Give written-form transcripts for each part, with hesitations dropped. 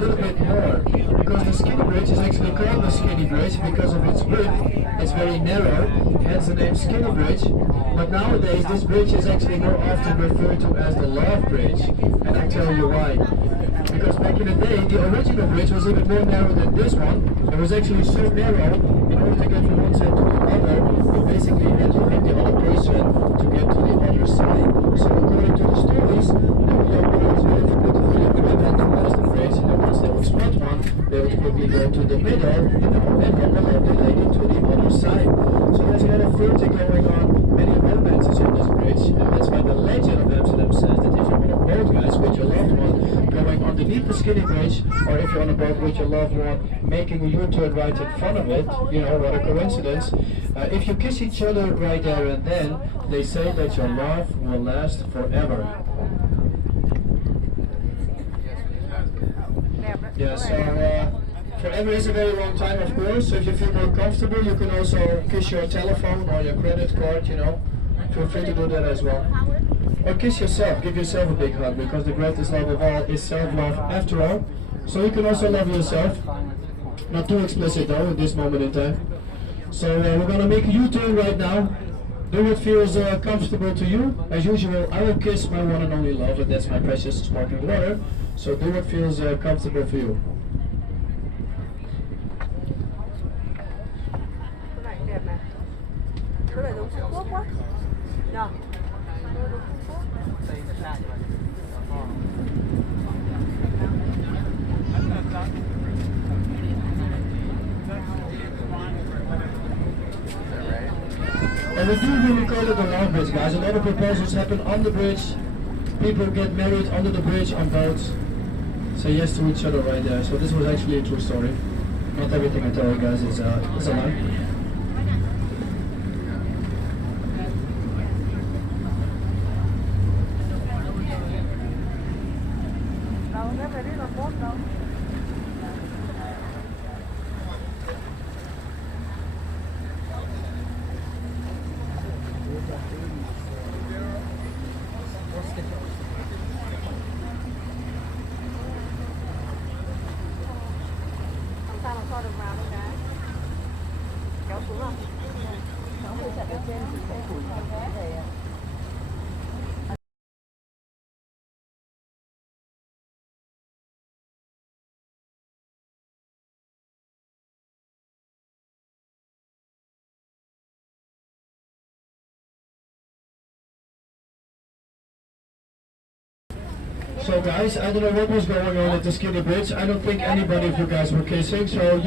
little bit more, because the skinny bridge is actually called the skinny bridge because of its width. It's very narrow, hence the name skinny bridge. But nowadays this bridge is actually more often referred to as the love bridge, and I'll tell you why. Because back in the day, the original bridge was even more narrow than this one. It was actually so narrow, in order to get from one side to the other, you basically had to hit the other person to get to the other side. So according to the stories, the young boys would put the equipment towards the bridge, and once they would spot one, they would quickly go to the middle, and help the lovely lady to the other side. So there's a lot of flirting going on, many romances on this bridge, and that's why the legend of Amsterdam says that if you're on a boat, guys, with your loved one, going underneath the skinny bridge, or if you're on a boat with your loved one, making a U-turn right in front of it, what a coincidence. If you kiss each other right there and then, they say that your love will last forever. Yeah, so forever is a very long time, of course, so if you feel more comfortable, you can also kiss your telephone or your credit card, Feel free to do that as well. Or kiss yourself, give yourself a big hug, because the greatest love of all is self-love after all. So you can also love yourself. Not too explicit though at this moment in time. So we're gonna make a U-turn right now. Do what feels comfortable to you. As usual, I will kiss my one and only love, and that's my precious sparkling water. So do what feels comfortable for you. And we do really call it a love bridge, guys. A lot of proposals happen on the bridge. People get married under the bridge on boats. Say yes to each other right there. So this was actually a true story. Not everything I tell you guys is a lie. So guys, I don't know what was going on at the skinny bridge. I don't think anybody of you guys were kissing. So,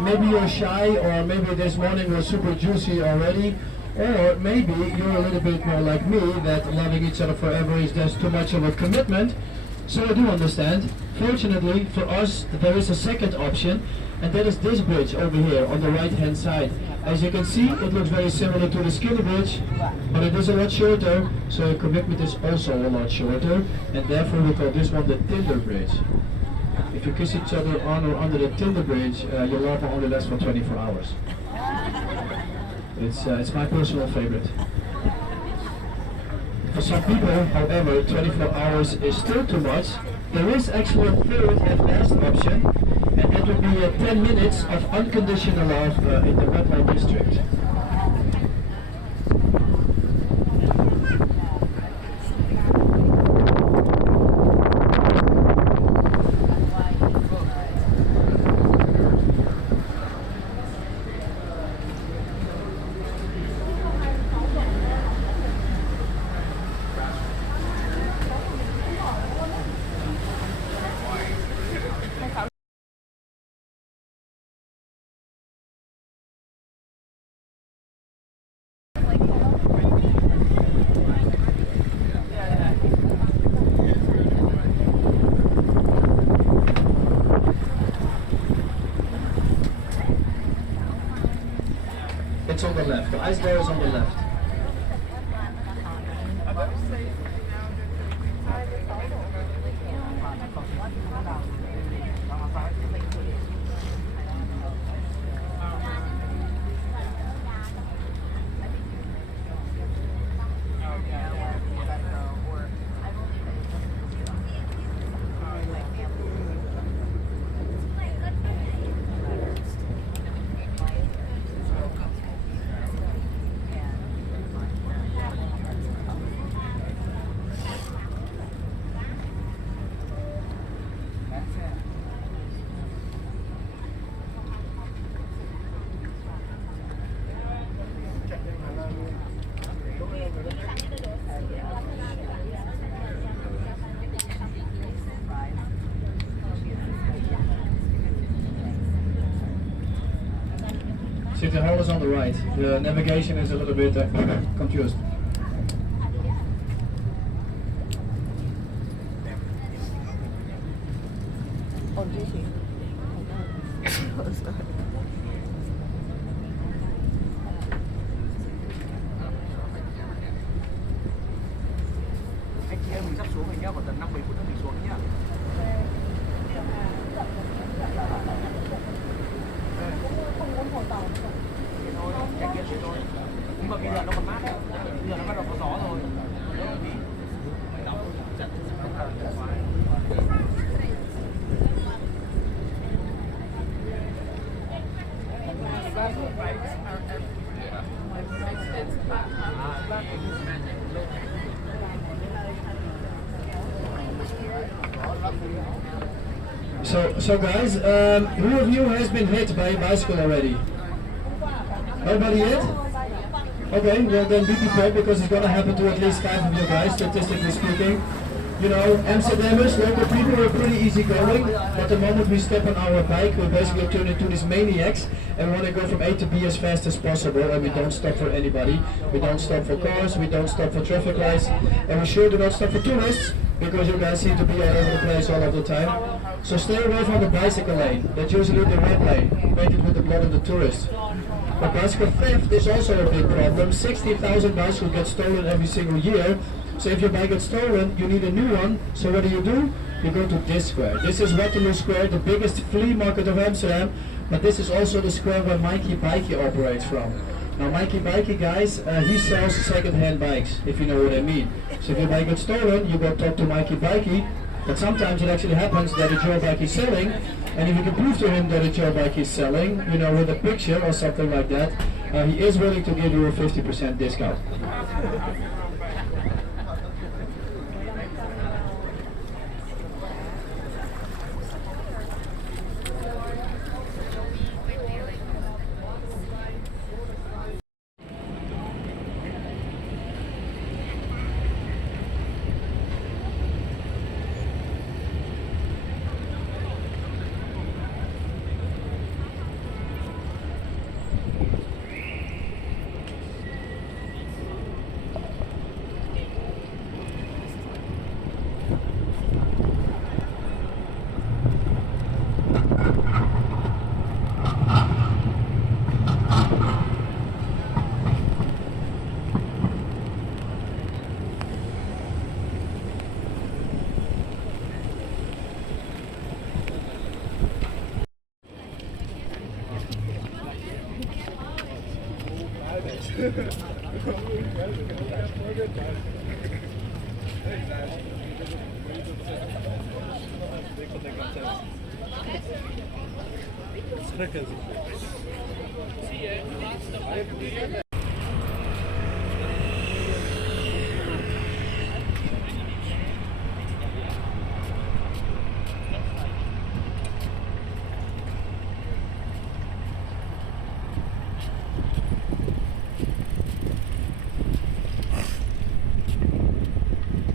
maybe you're shy, or maybe this morning was super juicy already. Or maybe you're a little bit more like me, that loving each other forever is just too much of a commitment. So I do understand. Fortunately for us, there is a second option, and that is this bridge over here on the right hand side. As you can see, it looks very similar to the skinny bridge, but it is a lot shorter, so your commitment is also a lot shorter, and therefore we call this one the Tinder bridge. If you kiss each other on or under the Tinder bridge, your love will only last for 24 hours. It's my personal favorite. For some people, however, 24 hours is still too much. There is actually a third and last option, and that would be 10 minutes of unconditional love in the red light district. It's on the left. The ice bar is on the left. City Hall is on the right. The navigation is a little bit confused. Anh chị em mình sắp xuống rồi nhá, còn tầm 5-10 phút nữa mình xuống nhá. Không muốn hồi tàu. Thế thôi, chạy kia xuống thôi. Nhưng mà bây giờ nó còn mát đấy, bây giờ nó bắt đầu có gió rồi. So guys, who of you has been hit by a bicycle already? Nobody yet? Okay, well then be prepared because it's gonna happen to at least 5 of you guys, statistically speaking. You know, Amsterdammers, local people, are pretty easygoing, but the moment we step on our bike, we basically turn into these maniacs and want to go from A to B as fast as possible, and we don't stop for anybody. We don't stop for cars, we don't stop for traffic lights, and we sure do not stop for tourists, because you guys seem to be all over the place all of the time. So stay away from the bicycle lane. That's usually the red lane, painted with the blood of the tourists. But bicycle theft is also a big problem. 60,000 bicycles get stolen every single year. So if your bike gets stolen, you need a new one. So what do? You go to this square. This is Waterloo Square, the biggest flea market of Amsterdam. But this is also the square where Mikey Bikey operates from. Now Mikey Bikey, guys, he sells second-hand bikes, if you know what I mean. So if your bike gets stolen, you go talk to Mikey Bikey. But sometimes it actually happens that it's your bike he's selling, and if you can prove to him that it's your bike he's selling, you know, with a picture or something like that, he is willing to give you a 50% discount.